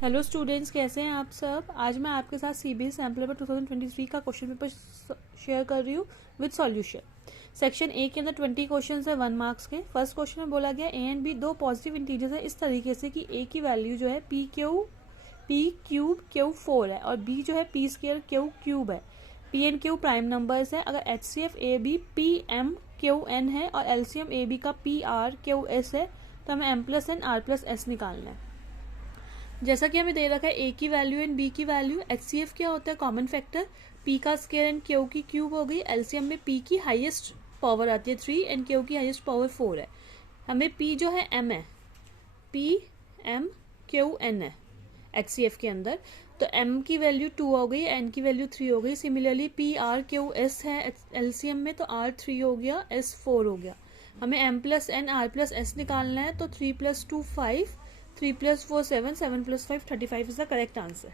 Hello students, कैसे हैं आप सब। आज मैं आपके साथ सीबीएसई सैम्पल पेपर 2023 का क्वेश्चन पेपर शेयर कर रही हूँ विद सॉल्यूशन। सेक्शन ए के अंदर 20 क्वेश्चन है 1 मार्क्स के। फर्स्ट क्वेश्चन में बोला गया ए एंड बी दो पॉजिटिव इंटीजर्स है इस तरीके से कि ए की वैल्यू जो है पी क्यूब क्यू 4 है और बी जो है पी स्क्र क्यू क्यूब है। P and Q prime numbers है। अगर H C F A B P M Q N है और एलसीएम ए बी का पी आर क्यू एस है तो हमें M plus N R plus S निकालना है। जैसा कि हमें दे रखा है ए की वैल्यू एंड बी की वैल्यू। एचसीएफ क्या होता है? Common factor. पी का स्क्वायर एंड क्यू की क्यूब हो गई। एलसीएम में पी की हाईएस्ट पावर आती है 3 एंड क्यू की हाईएस्ट पावर 4 है। हमें पी जो है एम है, पी एम क्यू एन है एचसीएफ के अंदर। तो एम की वैल्यू 2 हो गई, एन की वैल्यू 3 हो गई। Similarly P R Q S है एलसीएम में, तो आर 3 हो गया, एस 4 हो गया। हमें M plus N R plus S निकालना है। तो 3 + 2 5, 3 + 4 7, 7 + 5 35 is the correct answer.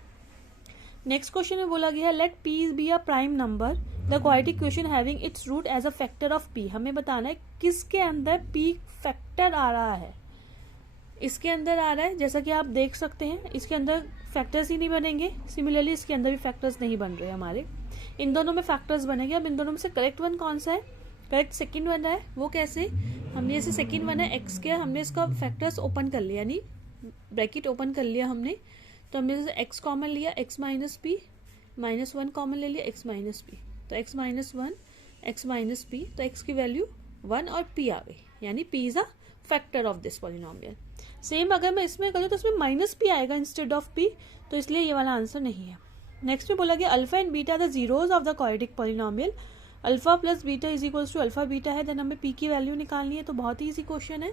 Next question में बोला गया है let P be a prime number the quadratic equation having its root as a factor of P. हमें बताना है किसके अंदर पी फैक्टर आ रहा है। इसके अंदर आ रहा है, जैसा कि आप देख सकते हैं इसके अंदर फैक्टर्स ही नहीं बनेंगे। सिमिलरली इसके अंदर भी फैक्टर्स नहीं बन रहे हमारे। इन दोनों में फैक्टर्स बनेंगे। अब इन दोनों में से करेक्ट वन कौन सा है? करेक्ट सेकंड वन है। वो कैसे? हमने जैसे सेकंड वन है एक्स के, हमने इसका फैक्टर्स ओपन कर लिया, यानी ब्रैकेट ओपन कर लिया हमने। तो हमने जैसे एक्स कॉमन लिया, एक्स माइनस पी, -1 कॉमन ले लिया, एक्स माइनस पी। तो x minus one, x minus P, तो एक्स की वैल्यू 1 और पी आ गई, यानी P is a factor of this polynomial. Same अगर मैं इसमें करूँ तो इसमें माइनस पी आएगा इंस्टेड ऑफ पी, तो इसलिए ये वाला आंसर नहीं है। नेक्स्ट में बोला गया alpha and beta the zeros of the quadratic polynomial. Alpha plus beta is equals to alpha beta है, देन हमें पी की वैल्यू निकालनी है। तो बहुत ही ईजी क्वेश्चन है।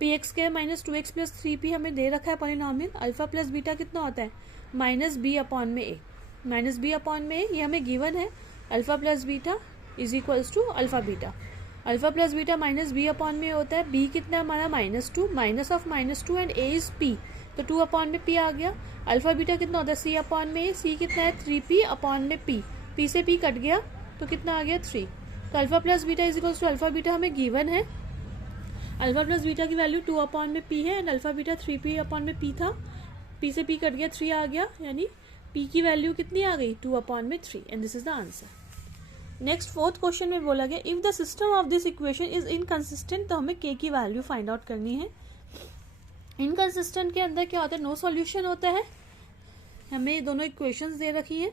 पी एक्स के -2x + 3p हमें दे रखा है पॉलिनोमियल। अल्फा प्लस बीटा कितना होता है? -b/a, -b/a ये हमें गिवन है। Alpha plus beta is equals to alpha beta. Alpha plus beta -b/a होता है। b कितना है हमारा? -2, minus of -2 and a is p, तो 2/p आ गया। अल्फा बीटा कितना होता है? c/a, c कितना है? 3p/p, p से p कट गया तो कितना आ गया? 3। तो alpha plus beta is equals to alpha beta हमें गिवन है। अल्फा प्लस बीटा की वैल्यू 2/p है एंड अल्फा बीटा 3p/p था। p से p कट गया, 3 आ गया, यानी p की वैल्यू कितनी आ गई? 2/3 and this is the answer. Next fourth question में बोला गया if the system of this equation is inconsistent, तो हमें k की वैल्यू फाइंड आउट करनी है। इनकंसिस्टेंट के अंदर क्या होता है? नो सॉल्यूशन होता है। हमें दोनों इक्वेशंस दे रखी है।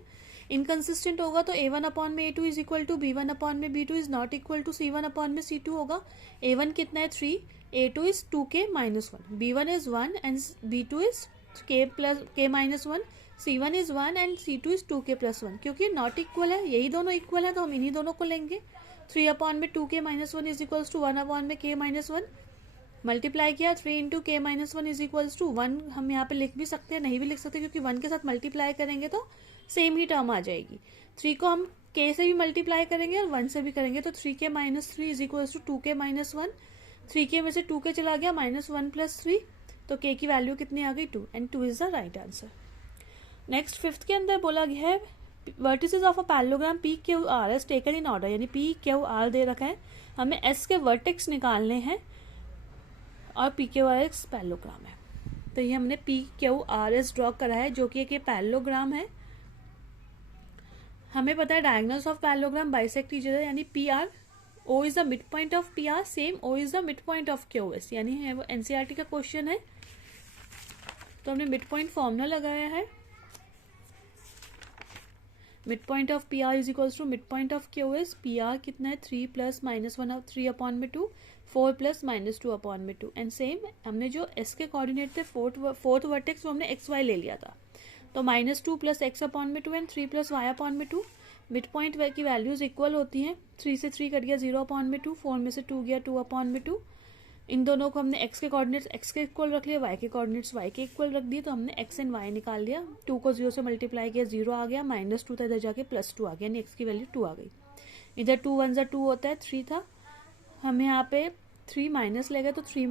इनकंसिस्टेंट होगा तो a1/a2 is equal to b1/b2 is not equal to c1/c2 होगा। a1 कितना है? 3, a2 is 2k -1, b1 is 1 and b2 is k-1, c1 is 1 and c2 is 2k + 1। क्योंकि नॉट इक्वल है, यही दोनों इक्वल है तो हम इन्हीं दोनों को लेंगे। 3/2k -1 is equals to 1/k -1, multiply किया 3 × k - 1 इज इक्वल्स टू 1। हम यहाँ पे लिख भी सकते हैं, नहीं भी लिख सकते, क्योंकि 1 के साथ मल्टीप्लाई करेंगे तो सेम ही टर्म आ जाएगी। 3 को हम k से भी मल्टीप्लाई करेंगे और 1 से भी करेंगे, तो 3k - 3 is equals to 2k - 1। 3k में से 2k चला गया, -1 + 3, तो k की वैल्यू कितनी आ गई? 2 and 2 is the right answer. Next fifth के अंदर बोला गया है vertices of a parallelogram P Q R as taken in order, यानी पी क्यू आर दे रखा है, हमें एस के वर्टेक्स निकालने हैं और P Q R S parallelogram है। तो ये हमने P Q R S draw करा है जो कि एक पैरेललोग्राम है। हमें पता है diagonals of parallelogram bisect each other, यानी P R O is the mid point of P R, same O is the mid point of Q S, यानी है वो एनसीईआरटी का क्वेश्चन है। तो हमने मिड पॉइंट फॉर्मूला लगाया है। Mid point of P R is equals to mid point of Q S. P R कितना है? 3 + -1 3/2, 4 + -2/2 एंड सेम हमने जो एस के कोऑर्डिनेट थे फोर्थ वर्टेक्स वो हमने एक्स वाई ले लिया था, तो -2 + x/2 and 3 + y/2। Mid point की वैल्यूज इक्वल होती हैं। 3 से 3 कट गया 0/2, 4 में से 2 गया 2/2। इन दोनों को हमने x के कोऑर्डिनेट्स x के इक्वल रख लिया, y के कोऑर्डिनेट्स y के इक्वल रख दिए, तो हमने x एंड y निकाल लिया। 2 को 0 से मल्टीप्लाई किया, 0 आ गया, -2 था इधर जाके +2 आ गया, यानी x की वैल्यू 2 आ गई। इधर 2 × 1 = 2 होता है, 3 था, हम यहाँ पे 3 माइनस ले गए, तो 3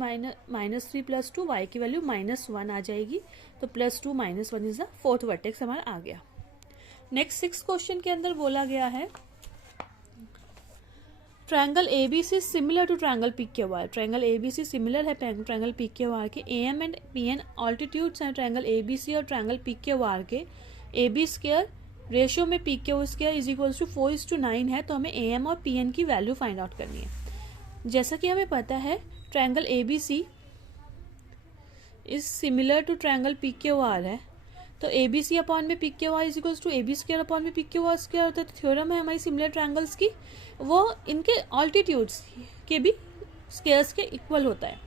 -3 + 2 y की वैल्यू -1 आ जाएगी, तो +2 - 1 इज द फोर्थ वर्टेक्स हमारा आ गया। नेक्स्ट 6th क्वेश्चन के अंदर बोला गया है triangle ABC similar to triangle PQR। Triangle ABC similar है ट्रायंगल PQR के। AM एंड PN ऑल्टीट्यूड्स हैं ट्रायंगल ABC और ट्रायंगल PQR के। AB स्क्वायर रेशियो में PQ square is equals to 4:9 है, तो हमें AM और PN की वैल्यू फाइंड आउट करनी है। जैसा कि हमें पता है triangle ABC is similar to triangle PQR है, तो ABC अपॉन में PQR is equals to AB square upon में PQR स्क्वायर होता है। तो थ्योरम है हमारी सिमिलर ट्रायंगल्स की, वो इनके ऑल्टीट्यूड्स के भी स्क्वायर्स के इक्वल होता है।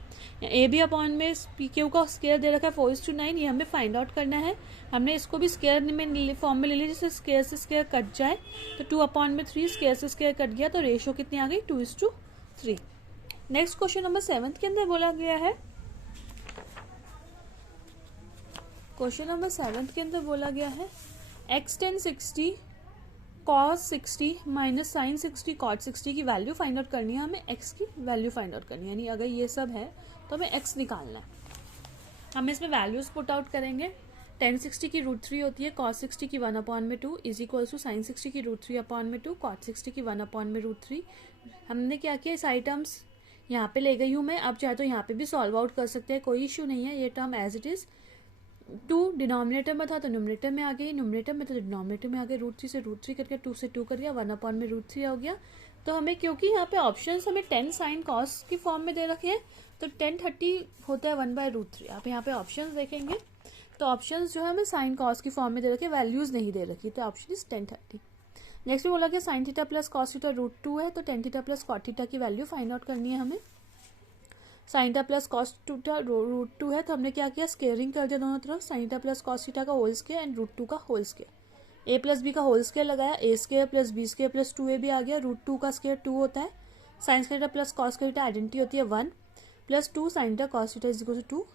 AB अपॉन में PQ का स्क्वायर दे रखा है 4:9, ये हमें फाइंड आउट करना है। हमने इसको भी स्क्वायर में फॉर्म में ले लिया, जैसे स्क्वायर से स्क्वायर कट जाए तो 2 अपॉन में 3 स्क्वायर से स्क्वायर कट गया, तो रेशियो कितनी आ गई 2:3। नेक्स्ट क्वेश्चन नंबर 7 के अंदर बोला गया है, क्वेश्चन नंबर 7 के अंदर बोला गया है x tan 60 cos 60 minus sine 60 cot 60 की वैल्यू फाइंड आउट करनी है। हमें x की वैल्यू फाइंड आउट करनी है, यानी अगर ये सब है तो हमें x निकालना है। हम इसमें वैल्यूज पुट आउट करेंगे। tan 60 की √3 होती है, cos 60 की 1/2 इज इक्वल टू साइन 60 की √3/2, cot 60 की 1/√3। हमने क्या किया, सारी टर्म्स यहाँ पे ले गई हूँ मैं। आप चाहे तो यहाँ पे भी सॉल्व आउट कर सकते हैं, कोई इश्यू नहीं है। ये term as it is 2 denominator में था तो न्यूमरेटर में आ गई, न्यूमरेटर में तो डिनोमिनेटर में आ गए। √3 से √3 करके 2 से 2 कर गया, 1/√3 हो गया। तो हमें क्योंकि यहाँ पे ऑप्शंस हमें 10 साइन कॉस की फॉर्म में दे रखे हैं, तो 10 30 होता है 1/√3। आप यहाँ पे ऑप्शंस देखेंगे तो ऑप्शंस जो है हमें साइन कॉस की फॉर्म में दे रखे, वैल्यूज नहीं दे रखी, तो ऑप्शन इज 10 30। नेक्स्ट में बोला गया sine theta plus cos theta √2 है, तो tan theta plus cot theta की वैल्यू फाइंड आउट करनी है हमें। Sine theta plus cos theta √2 है, तो हमने क्या किया, स्केयरिंग कर दिया दोनों तरफ, sine theta plus cos theta का होल स्केयर एंड √2 का whole square. a plus B का होल स्केयर लगाया, a square plus B square plus 2a भी आ गया। √2 का स्केयर 2 होता है, sine theta plus cos theta identity होती है 1 plus 2 sine theta cos theta is equal to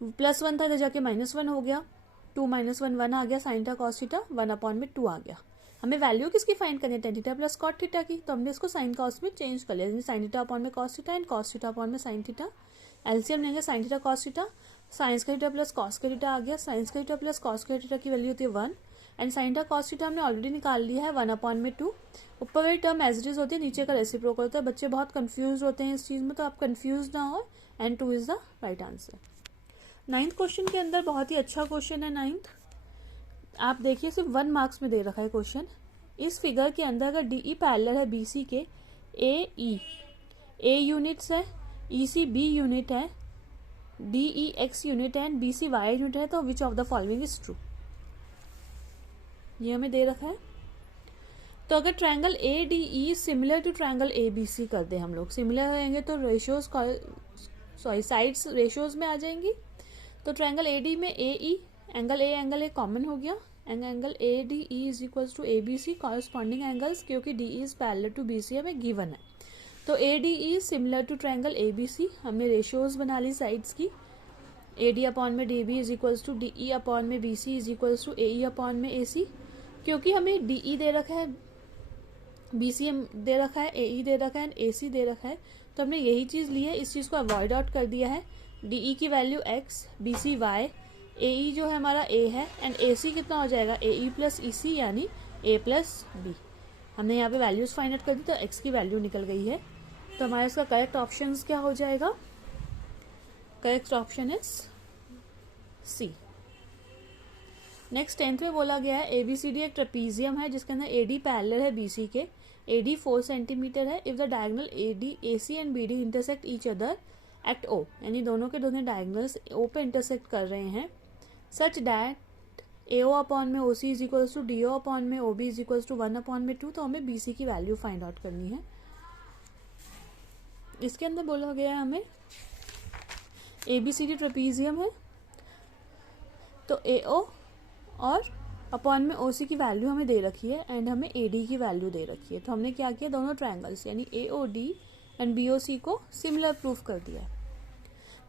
2 plus 1 था, इधर जाके -1 हो गया, 2 - 1 1 आ गया, साइन थीटा कॉस थीटा 1/2 आ गया। हमें वैल्यू किसकी फाइंड करनी है, tan theta plus cot theta की, तो हमने इसको साइन कॉस में चेंज कर लिया, साइन थीटा अपॉन में cos theta and cos theta upon में साइन थीटा। एलसीएम लेंगे sign theta cos theta, science का थीटा प्लस कॉस का थीटा आ गया, साइंस का थीटा प्लस कॉस का थीटा की वैल्यू होती है 1 and sign theta cos theta हमने ऑलरेडी निकाल लिया है 1/2। ऊपर वाली टर्म एज इट इज होती है, नीचे का रेसिप्रोकल होता है। बच्चे बहुत कंफ्यूज होते हैं इस चीज में, तो आप कंफ्यूज ना हो, and 2 is the right answer. 9th question के अंदर बहुत ही अच्छा क्वेश्चन है 9th। आप देखिए सिर्फ 1 मार्क्स में दे रखा है क्वेश्चन। इस फिगर के अंदर अगर DE पैरेलल है BC के, A यूनिट्स है, EC B यूनिट है, DE X यूनिट है एंड BC Y यूनिट है, तो which of the following is true, ये हमें दे रखा है। तो अगर triangle ADE similar to triangle ABC कर दे हम लोग, सिमिलर रहेंगे तो रेशियोज साइड्स रेशियोज में आ जाएंगी। तो ट्रायंगल AD में AE एंगल A कॉमन हो गया, angle ADE is equal to ABC corresponding angles, क्योंकि DE is parallel to BC हमें गिवन है। तो ADE similar to triangle ABC, हमने रेशियोज बना ली साइड्स की। AD अपॉन में DB is equal to DE upon में BC is equal to AE upon में AC। क्योंकि हमें DE दे रखा है, BC दे रखा है, AE दे रखा है एंड AC दे रखा है, तो हमने यही चीज ली है, इस चीज को अवॉइड आउट कर दिया है। DE की value X, BC Y, AE जो है हमारा A है एंड AC कितना हो जाएगा AE प्लस EC यानी A प्लस B। हमने यहाँ पे वैल्यूज फाइंड आउट कर दी, तो X की वैल्यू निकल गई है। तो हमारा इसका करेक्ट ऑप्शन क्या हो जाएगा, correct option is C। Next 10th में बोला गया है ABCD एक ट्रेपीजियम है जिसके अंदर AD पैरेलल है BC के, AD 4 सेंटीमीटर है। If the diagonal AD AC and BD intersect each other at O, यानी दोनों के दोनों डायगोनल्स O पे इंटरसेक्ट कर रहे हैं, सच डैट AO अपॉन में OC is equal to DO upon में OB इज इक्वल टू 1/2, तो हमें BC की वैल्यू फाइंड आउट करनी है। इसके अंदर बोला गया है हमें ABCD ट्रेपीजियम है, तो AO और अपॉन में OC की वैल्यू हमें दे रखी है एंड हमें AD की वैल्यू दे रखी है। तो हमने क्या किया, दोनों ट्रायंगल्स यानी AOD एंड BOC को सिमिलर प्रूफ कर दिया है।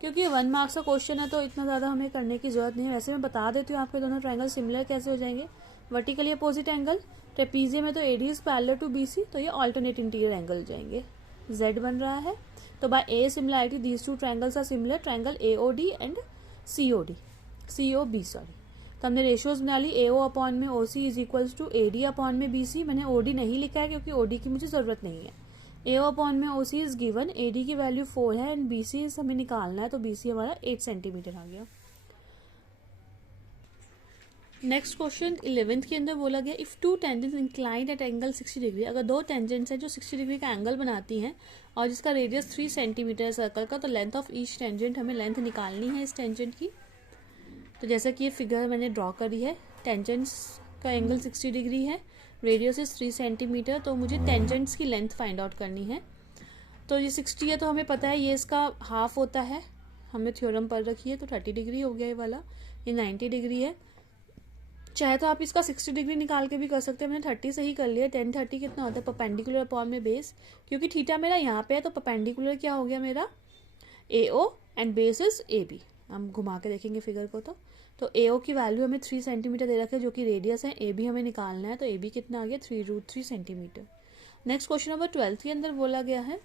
क्योंकि ये 1 मार्क्स का क्वेश्चन है तो इतना ज़्यादा हमें करने की जरूरत नहीं है। वैसे मैं बता देती हूँ आपके दोनों ट्रायंगल सिमिलर कैसे हो जाएंगे। वर्टिकली अपोजिट एंगल ट्रेपीजियम है तो AD is parallel to BC, तो ये अल्टरनेट इंटीरियर एंगल जाएंगे, Z बन रहा है। तो by A similarity these two triangles are similar, triangle AOD and COB sorry. तो हमने रेशियोज बना ली, AO अपॉन में OC is equal to AD upon में BC। मैंने OD नहीं लिखा है क्योंकि OD की मुझे जरूरत नहीं है, ए अपॉन में OC इज गिवन, AD की वैल्यू 4 है एंड BC हमें निकालना है, तो BC हमारा 8 सेंटीमीटर आ गया। नेक्स्ट क्वेश्चन 11th के अंदर बोला गया if two tangents inclined at angle 60 degree, अगर दो टेंजेंट्स हैं जो 60 डिग्री का एंगल बनाती हैं और जिसका रेडियस 3 सेंटीमीटर सर्कल का, तो लेंथ ऑफ ईच टेंजेंट, हमें लेंथ निकालनी है इस टेंजेंट की। तो जैसा कि ये फिगर मैंने ड्रॉ करी है, टेंजेंट्स का एंगल 60 डिग्री है, रेडियस इज 3 सेंटीमीटर, तो मुझे टेंजेंट्स की लेंथ फाइंड आउट करनी है। तो ये 60 है तो हमें पता है ये इसका हाफ होता है, हमने थ्योरम पढ़ रखी है, तो 30 डिग्री हो गया ये वाला, ये 90 डिग्री है। चाहे तो आप इसका 60 डिग्री निकाल के भी कर सकते हैं, मैंने 30 से ही कर लिया। 10 30 कितना होता है परपेंडिकुलर अपॉन में बेस, क्योंकि थीटा मेरा यहाँ पे है तो परपेंडिकुलर क्या हो गया मेरा AO and base is AB। हम घुमा के देखेंगे फिगर को, तो AO की वैल्यू हमें 3 सेंटीमीटर दे रखे, जो कि रेडियस है, AB हमें निकालना है, तो AB कितना आ गया 3√3 सेंटीमीटर। नेक्स्ट क्वेश्चन नंबर 12 के अंदर बोला गया है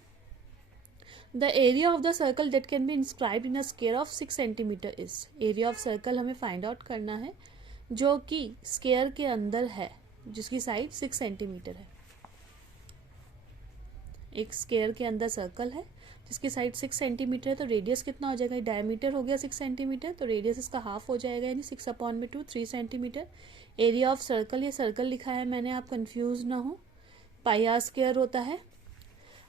the area of the circle that can be inscribed in a square of 6 centimetre is, area of circle हमें फाइंड आउट करना है जो कि स्क्वायर के अंदर है, जिसकी साइड 6 सेंटीमीटर है। एक स्क्वायर के अंदर सर्कल है जिसकी साइड 6 सेंटीमीटर है, तो रेडियस कितना हो जाएगा, डायमीटर हो गया 6 सेंटीमीटर, तो रेडियस इसका हाफ हो जाएगा, यानी 6 अपॉन में 2 3 सेंटीमीटर। एरिया ऑफ सर्कल, ये सर्कल लिखा है मैंने, आप कंफ्यूज ना हो, पाई आर स्क्वायर होता है,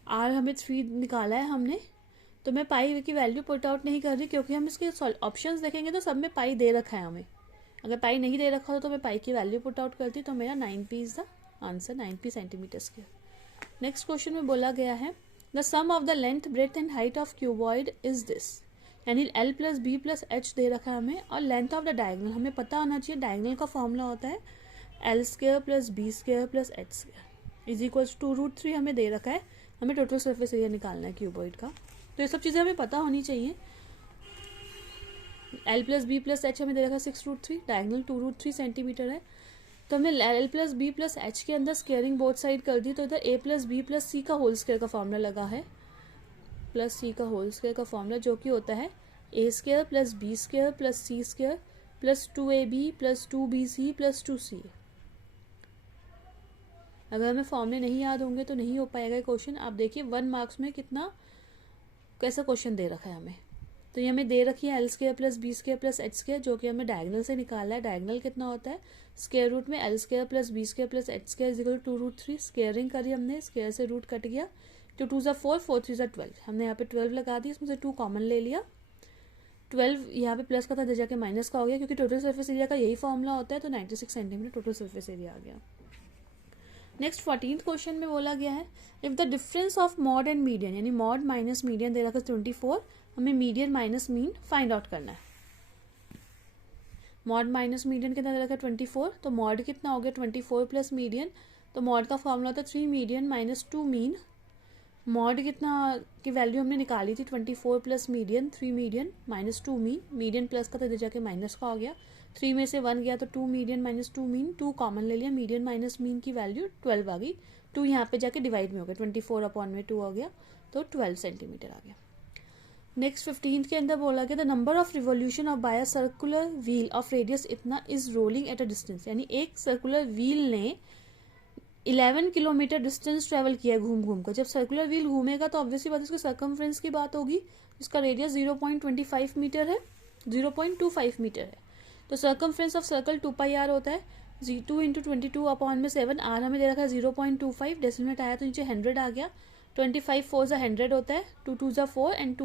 आर हमें 3 निकाला है हमने, तो मैं पाई की वैल्यू पुट आउट नहीं कर रही क्योंकि हम इसके ऑप्शंस देखेंगे तो सब में पाई दे रखा है हमें। अगर पाई नहीं दे रखा हो तो मैं पाई की वैल्यू पुट आउट करती, तो मेरा 9p is the answer, 9p centimetre square. Next question में बोला गया है the sum of the length breadth and height of cuboid is this, यानी L plus B plus H दे रखा है हमें, और लेंथ ऑफ द डायगोनल हमें पता होना चाहिए, डायगोनल का फॉर्मूला होता है L square plus B square plus H square is equals to √3 हमें दे रखा है, हमें टोटल सरफेस एरिया निकालना है क्यूबॉइड का, तो ये सब चीज़ें हमें पता होनी चाहिए। L plus B plus H हमें दे रखा है 6√3, डायगोनल 2√3 सेंटीमीटर है, तो हमने L plus B plus H के अंदर स्क्वेयरिंग बोथ साइड कर दी, तो इधर A plus B plus C का होल स्क्वायर का फॉर्मूला लगा है, प्लस C का होल स्क्वायर का फॉर्मूला जो कि होता है A square plus B square plus C square plus 2AB plus 2BC plus 2CA। अगर हमें फॉर्मूले नहीं याद होंगे तो नहीं हो पाएगा क्वेश्चन। आप देखिए 1 मार्क्स में कितना कैसा क्वेश्चन दे रखा है हमें, तो ये हमें दे रखी है L square plus B square plus H square, जो कि हमें डायगोनल से निकाला है। डायगोनल कितना होता है, स्क्वायर रूट में L square plus B square plus H square equal 2√3, squaring करी हमने, स्क्वायर से रूट कट गया, 2 2 ज़ा 4 4 3 ज़ा 12, हमने यहाँ पे 12 लगा दी, इसमें से 2 कॉमन ले लिया, 12 यहाँ पे प्लस का था, जाके माइनस का हो गया, क्योंकि टोटल सरफेस एरिया का यही फॉर्मूला होता है, तो 96 सेंटीमीटर टोटल सरफेस एरिया आ गया। नेक्स्ट 14th क्वेश्चन में बोला गया है if the difference of mod and median, यानी मॉड माइनस मीडियन दे रखा है 24, हमें median minus mean find out करना है। मॉड माइनस मीडियन कितना दे रखा है 24, तो मॉड कितना हो गया 24 प्लस मीडियन, तो मॉड का फॉर्मूला होता है 3 मीडियन माइनस 2 मीन। मॉड कितना की वैल्यू हमने निकाली थी 24 plus median, 3 median minus 2 mean, median plus का था जाके माइनस का हो गया, 3 में से 1 गया तो 2 मीडियन माइनस 2 मीन, 2 कॉमन ले लिया, मीडियन माइनस मीन की वैल्यू 12 आ गई, 2 यहाँ पे जाके डिवाइड में हो गया, 24 अपॉन में 2 हो गया, तो 12 सेंटीमीटर आ गया। नेक्स्ट 15th के अंदर बोला गया the number of revolution of by a circular wheel of radius इतना is rolling at a distance, यानी एक सर्कुलर व्हील ने 11 किलोमीटर डिस्टेंस ट्रेवल किया घूम घूम कर। जब सर्कुलर व्हील घूमेगा तो ऑब्वियसली बात उसके सर्कमफ्रेंस की बात होगी, जिसका रेडियस 0.25 मीटर है, 0.25 मीटर है, तो सर्कमफ्रेंस ऑफ सर्कल 2πr होता है, 2 इंटू 22 अपॉन में 7, आर हमें दे रखा है 0.25, डेसिमल आया तो नीचे 100 आ गया, 25 4 ज़ा 100 होता है, 2 2 ज़ा 4 एंड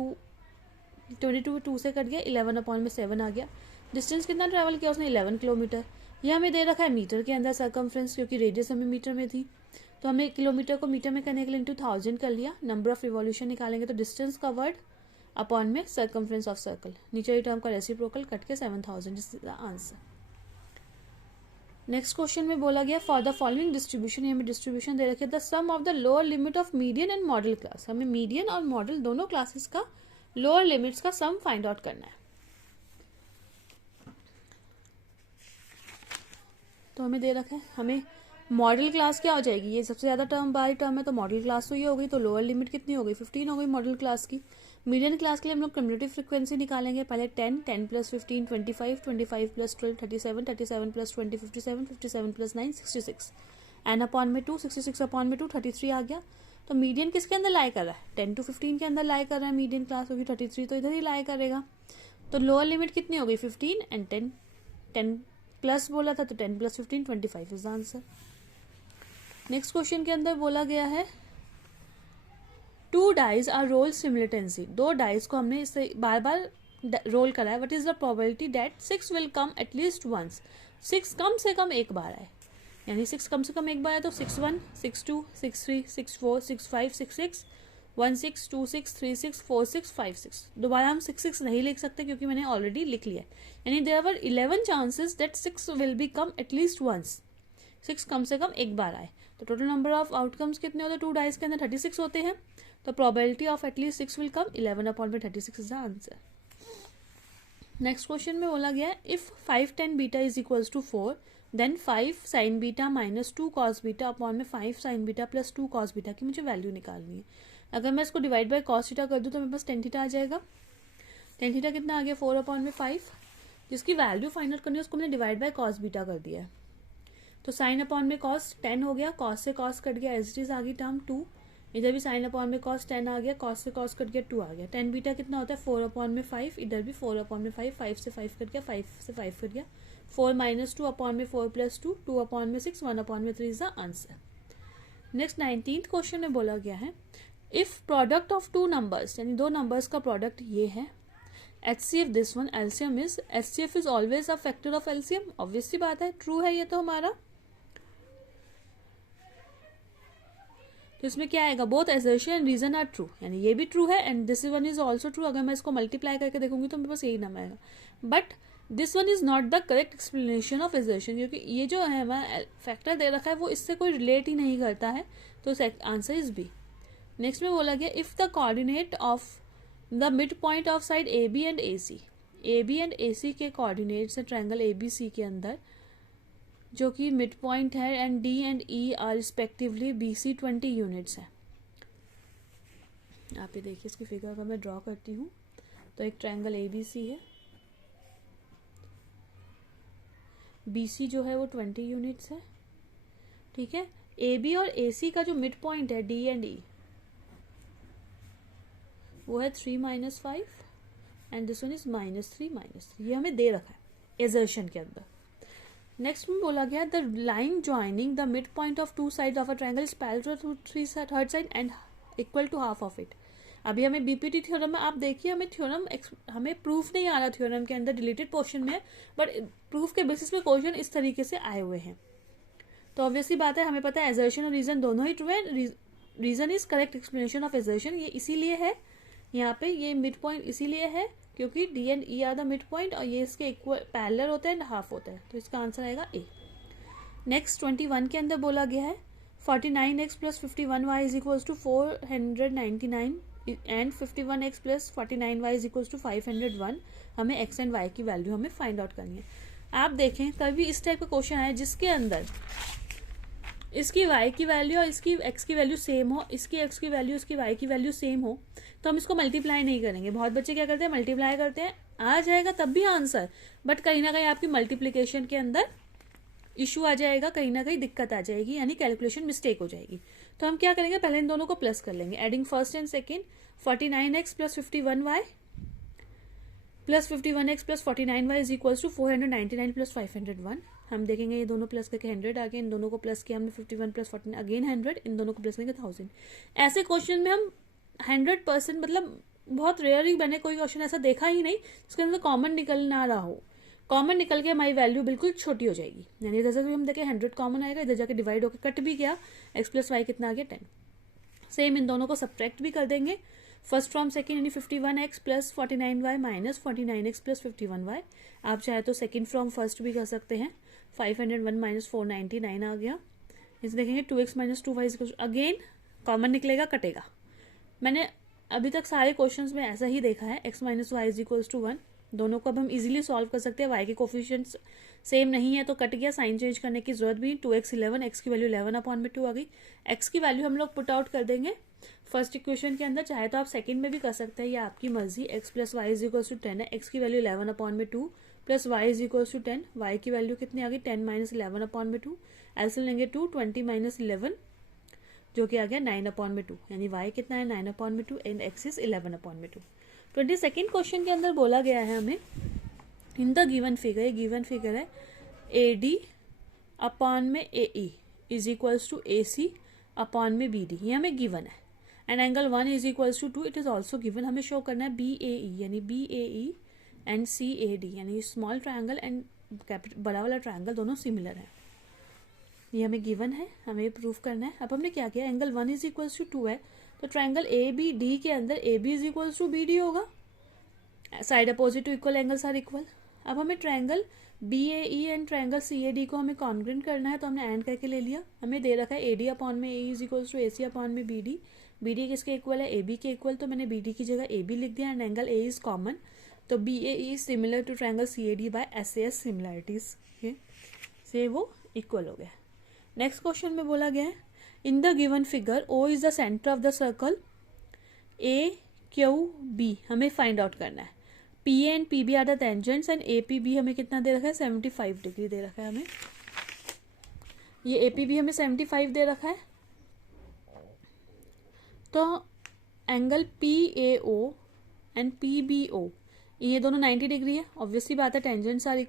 22 2 से कट गया, 11 अपॉन में 7 आ गया। डिस्टेंस कितना ट्रैवल किया उसने 11 किलोमीटर, ये हमें दे रखा है मीटर के अंदर सर्कमफ्रेंस, क्योंकि रेडियस हमें मीटर में थी, तो हमने किलोमीटर को मीटर में करने के लिए इंटू 1000 कर लिया, नंबर ऑफ रिवॉल्यूशन निकालेंगे तो डिस्टेंस कवर्ड अपॉन में सर्कमफ्रेंस ऑफ सर्कल, नीचे टर्म का रेसिप्रोकल कट के 7000 is the answer. Next question में बोला गया फॉर द फॉलोइंग डिस्ट्रीब्यूशन, हमें डिस्ट्रीब्यूशन दे रखी है the sum of the lower limit of median and modal class, हमें मीडियन और मॉडल दोनों क्लासेस का लोअर लिमिट्स का सम फाइंड आउट करना है। तो हमें दे रखा है, हमें मॉडल क्लास क्या हो जाएगी, ये सबसे ज़्यादा टर्म बारी टर्म है, तो मॉडल क्लास तो ये हो गई, तो लोअर लिमिट कितनी हो गई 15 हो गई मॉडल क्लास की। मीडियन क्लास के लिए हम लोग कम्युलेटिव फ्रीक्वेंसी निकालेंगे, पहले 10 10 plus 15 25 25 plus 12 37 37 plus 20 57 57 plus 9 66, N upon में 2 66 अपॉन में 2 33 आ गया, तो मीडियन किसके अंदर लाई कर रहा है, 10 to 15 के अंदर लाई कर रहा है मीडियन क्लास, होगी 33 तो इधर ही लाई करेगा। तो लोअर लिमिट कितनी हो गई 15 एंड 10, 10 प्लस बोला था तो 10 + 15 25 is the answer. Next question के अंदर बोला गया है 2 dice are roll simultaneously, 2 dice को हमने इससे बार बार रोल करा है। What is the probability that 6 will come at least once, 6 कम से कम एक बार आए, यानी 6 कम से कम एक बार आए तो 61, 62, 63, 64, 65, 66, 16, 26, 36, 46, 56। दोबारा हम 66 नहीं लिख सकते क्योंकि मैंने ऑलरेडी लिख लिया है, यानी there were 11 chances that 6 will be come at least once, 6 कम से कम एक बार आए। तो टोटल नंबर ऑफ आउटकम्स कितने होते हैं 2 डाइज के अंदर 36 होते हैं, तो probability of at least 6 will come 11/36 is the answer. Next question में बोला गया है if 5 tan beta is equals to 4 then 5 sin beta minus 2 cos beta upon में 5 sin beta plus 2 cos beta की मुझे वैल्यू निकालनी है। अगर मैं इसको डिवाइड बाय cos थीटा कर दूं तो मेरे पास tan थीटा आ जाएगा। tan थीटा कितना आ गया 4/5, जिसकी वैल्यू फाइंड आउट करनी है उसको मैंने डिवाइड बाय cos बीटा कर दिया है। तो sin अपॉन में cos 10 हो गया, cos से cos कट गया, एज इट इज आ गई टर्म 2, इधर भी sin अपॉन में cos 10 आ गया, cos से cos कट गया 2 आ गया। tan बीटा कितना होता है 4/5, इधर भी 4/5, 5 से 5 कट गया, 5 से 5 कट गया, 4 - 2 अपॉन में 4 + 2, 2/6, 1/3 is the answer. Next 19th question में बोला गया है इफ प्रोडक्ट ऑफ 2 नंबर्स, यानी 2 नंबर्स का प्रोडक्ट ये है, HCF this one, LCM is, HCF is always a factor of LCM, obvious सी बात है, ट्रू है ये तो हमारा। तो इसमें क्या आएगा both assertion and reason are true, यानी ये भी ट्रू है and this one is also true. अगर मैं इसको मल्टीप्लाई करके देखूंगी तो मेरे पास यही नंबर आएगा, but this one is not the correct explanation of assertion, क्योंकि ये जो है हमारा फैक्टर दे रखा है वो इससे कोई रिलेट ही नहीं करता है, तो आंसर इज बी। नेक्स्ट में बोला गया if the coordinate of the mid point of side AB and AC, AB and AC के कोऑर्डिनेट्स है ट्रायंगल ABC के अंदर जो कि मिड पॉइंट है and D and E are respectively BC 20 units है। आप ये देखिए इसकी फिगर अगर मैं ड्रॉ करती हूँ तो एक ट्रायंगल ABC है, BC जो है वो 20 यूनिट्स है, ठीक है। AB और AC का जो मिड पॉइंट है D एंड E वो है 3 - 5 एंड दिस वन इज -3 -3, ये हमें दे रखा है एजर्शन के अंदर। नेक्स्ट में बोला गया the line joining the mid point of 2 side of a triangle is parallel to 3 third side and equal to half of it. अभी हमें BPT थ्योरम में आप देखिए हमें थ्योरम हमें प्रूफ नहीं आ रहा थ्योरम के अंदर, डिलीटेड पोर्शन में, बट प्रूफ के बेसिस पे क्वेश्चन इस तरीके से आए हुए हैं। तो ऑब्वियसली बात है हमें पता है एजर्शन और रीजन दोनों ही ट्रू है, reason is correct explanation of assertion, ये इसीलिए है यहाँ पे, ये मिड पॉइंट इसीलिए है क्योंकि D and E are the mid point और ये इसके इक्वल पैरेलल होता है एंड हाफ होता है, तो इसका आंसर आएगा A। नेक्स्ट 21 के अंदर बोला गया है 49x + 51y is equals to 499 and 51x + 49y is equals to 501। हमें x एंड y की वैल्यू हमें फाइंड आउट करनी है। आप देखें कभी इस टाइप का क्वेश्चन आए जिसके अंदर इसकी y की वैल्यू और इसकी x की वैल्यू सेम हो, इसकी x की वैल्यू इसकी y की वैल्यू सेम हो, तो हम इसको मल्टीप्लाई नहीं करेंगे। बहुत बच्चे क्या करते हैं मल्टीप्लाई करते हैं, आ जाएगा तब भी आंसर, बट कहीं ना कहीं आपकी मल्टीप्लिकेशन के अंदर इशू आ जाएगा, कहीं ना कहीं दिक्कत आ जाएगी, यानी कैलकुलेशन मिस्टेक हो जाएगी। तो हम क्या करेंगे पहले इन दोनों को प्लस कर लेंगे, adding first and second, 49x + 51y + 51x + 49y is equals to 499 + 501। हम देखेंगे ये दोनों प्लस करके 100 आ गए, इन दोनों को प्लस किया हमने 51 + 49 अगेन 100, इन दोनों को प्लस करेंगे 1000। ऐसे क्वेश्चन में हम 100% मतलब बहुत रेयर ही बने, कोई क्वेश्चन ऐसा देखा ही नहीं जिसके अंदर कॉमन निकल ना रहा हो, कॉमन निकल के हमारी वैल्यू बिल्कुल छोटी हो जाएगी। यानी जैसे कि हम देखें 100 कॉमन आएगा, इधर जाके डिवाइड होकर कट भी गया, x + y कितना आ गया 10। सेम इन दोनों को सब्ट्रैक्ट भी कर देंगे, फर्स्ट फ्रॉम सेकेंड यानी 51x + 49y - 49x + 51y। आप चाहे तो सेकेंड फ्रॉम फर्स्ट भी कर सकते हैं, 501 - 499 आ गया। इसे देखेंगे 2x - 2y अगेन कॉमन निकलेगा कटेगा। मैंने अभी तक सारे क्वेश्चंस में ऐसा ही देखा है, x - y = 1। दोनों को अब हम इजीली सॉल्व कर सकते हैं, y के कोफिशिएंट्स सेम नहीं है तो कट गया, साइन चेंज करने की जरूरत भी। 2x 11, x की वैल्यू 11/2 आ गई। x की वैल्यू हम लोग पुट आउट कर देंगे फर्स्ट इक्वेशन के अंदर, चाहे तो आप सेकंड में भी कर सकते हैं, ये आपकी मर्जी। x + y = 10 है, x की वैल्यू 11/2 + y = 10, y की वैल्यू कितनी आ गई 10 - 11/2, एलसीएम लेंगे 2, 20 - 11 जो कि आ गया 9/2, यानी y कितना है 9/2 and x is 11/2। 22nd question के अंदर बोला गया है हमें इन द गिवन फिगर, ये गिवन फिगर है AD अपॉन में AE is equals to AC upon में BD, ये हमें गिवन है। And angle 1 is equals to 2, it is also given. हमें शो करना है BAE यानी BAE एंड CAD यानी स्मॉल ट्रायंगल एंड बड़ा वाला ट्रायंगल दोनों सिमिलर है, ये हमें गिवन है, हमें ये प्रूफ करना है। अब हमने क्या किया, एंगल 1 इज इक्वल्स टू 2 है तो ट्रायंगल ABD के अंदर AB is equals to BD होगा, side opposite to equal angles are equal. अब हमें triangle BAE and triangle CAD को हमें कॉन्ग्रेंट करना है, तो हमने एंड करके ले लिया। हमें दे रखा है AD अपॉन में AE is equals to AC upon में BD, BD किसके इक्वल है AB के इक्वल, तो मैंने BD की जगह AB लिख दिया। And angle A is common, तो BAE is similar to triangle CAD by SAS similarities से वो इक्वल हो गया। नेक्स्ट क्वेश्चन में बोला गया है in the given figure O is the centre of the circle AQB, हमें फाइंड आउट करना है। PA and PB are the tangents and APB हमें कितना दे रखा है 75 डिग्री दे रखा है हमें, ये APB हमें 75 दे रखा है। तो एंगल PAO एंड PBO ये दोनों 90 डिग्री है, ऑब्वियसली बात है टेंजेंट्स आर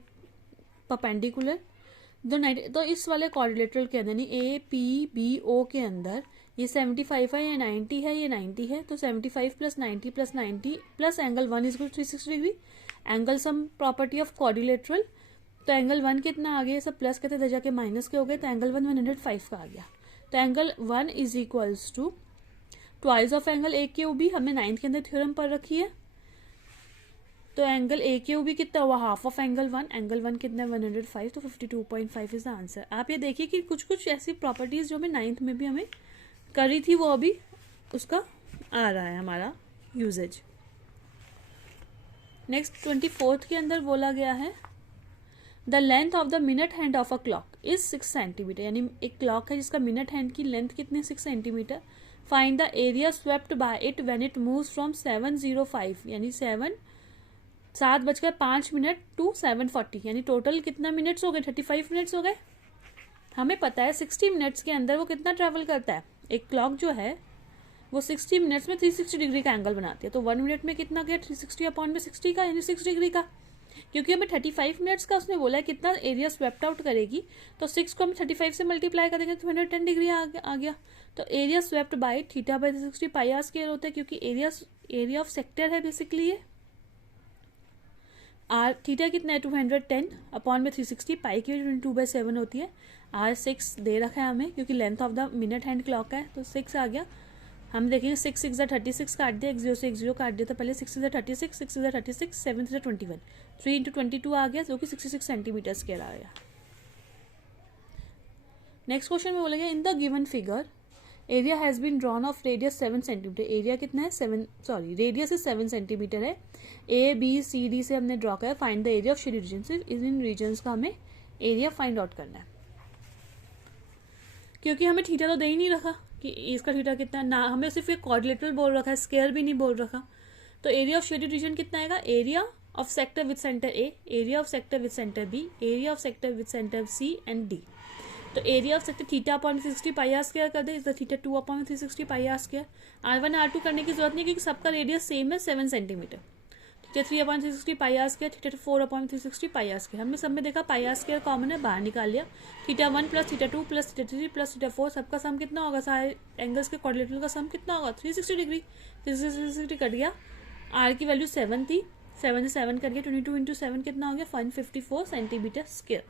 परपेंडिकुलर, तो इस वाले क्वाड्रिलेटरल के अंदर यानी APBO के अंदर ये 75 है, ये 90 है, ये 90 है, तो 75 plus 90 plus 90 plus angle 1 is equal 360 degree, angle sum property of quadrilateral. तो एंगल 1 कितना आ गया, सब प्लस के थे जाके माइनस के हो गए, तो एंगल 1 105 का आ गया। तो angle 1 is equals to twice of angle AQB, हमने 9th के अंदर थ्योरम पढ़ रखी है। तो एंगल AQB कितना हुआ, हाफ ऑफ एंगल 1, एंगल 1 कितना है 105, तो 52.5 इज द आंसर। आप ये देखिए कि कुछ कुछ ऐसी प्रॉपर्टीज जो हमें 9th में भी हमें करी थी वो अभी उसका आ रहा है हमारा यूजेज। नेक्स्ट 24th के अंदर बोला गया है the length of the minute hand of a clock is 6 centimetre, यानी एक क्लॉक है जिसका मिनट हैंड की लेंथ कितनी 6 centimetre. Find the area swept bye it when it moves from 7:05 यानी 7:05 टू 7:40, यानी टोटल कितना मिनट्स हो गए 35 मिनट्स हो गए। हमें पता है 60 मिनट्स के अंदर वो कितना ट्रेवल करता है, एक क्लॉक जो है वो 60 मिनट्स में 360 डिग्री का एंगल बनाती है, तो 1 मिनट में कितना गया 360 अपॉन में 60 का यानी 6 डिग्री का। क्योंकि हमें 35 मिनट्स का उसने बोला है कितना एरिया स्वेप्ट आउट करेगी, तो 6 को हम 35 से मल्टीप्लाई करेंगे तो 110 डिग्री आ गया। तो area swept by theta by 360 pi r square होता है, क्योंकि एरिया ऑफ सेक्टर है बेसिकली ये। आर थीटा कितना है 210 अपॉन में 360, पाई की 22/7 होती है। आर 6 दे रखा है हमें क्योंकि length of the minute hand clock है, तो 6 आ गया। हम देखेंगे 6 6 36 काट दिया, एक 0 से एक 0 काट दिया, तो पहले 6 6 36 6 6 36 7 से 21 3 इंटू 22 आ गया, जो कि 66 सेंटीमीटर स्क्वायर आ गया। नेक्स्ट क्वेश्चन में बोलेंगे in the given figure area has been drawn of radius 7 centimetre, area कितना है रेडियस इज 7 सेंटीमीटर है। ABCD से हमने ड्रॉ किया, find the area of shaded region, इन रीजन्स का हमें एरिया फाइंड आउट करना है। क्योंकि हमें थीटा तो दे ही नहीं रखा कि इसका थीटा कितना ना, हमें सिर्फ एक क्वाड्रिलेटरल बोल रखा है, स्क्वायर भी नहीं बोल रखा। तो एरिया ऑफ शेडेड रीजन कितना आएगा, area of sector with centre A, area of sector with centre B, area of sector with centre C and D। तो area of sector theta upon 360 pi r square कर दे, is the theta 2 upon 360 pi r square. R1 R2 करने की जरूरत नहीं क्योंकि सबका radius same है 7 centimetre. Theta 3 upon 360 pi r square, theta 4 upon 360 pi r square. हमने सब में देखा पाई आर स्क्वायर कॉमन है, बाहर निकाल लिया। Theta 1 plus theta 2 plus theta 3 plus theta 4 सबका सम कितना होगा, सारे एंगल्स के क्वाड्रिलेटरल का सम कितना होगा 360 डिग्री। 360 कट गया, आर की वैल्यू 7 थी, 7 से 7 कट गया, 22 इंटू 7 कितना हो गया 154 सेंटीमीटर स्क्वायर।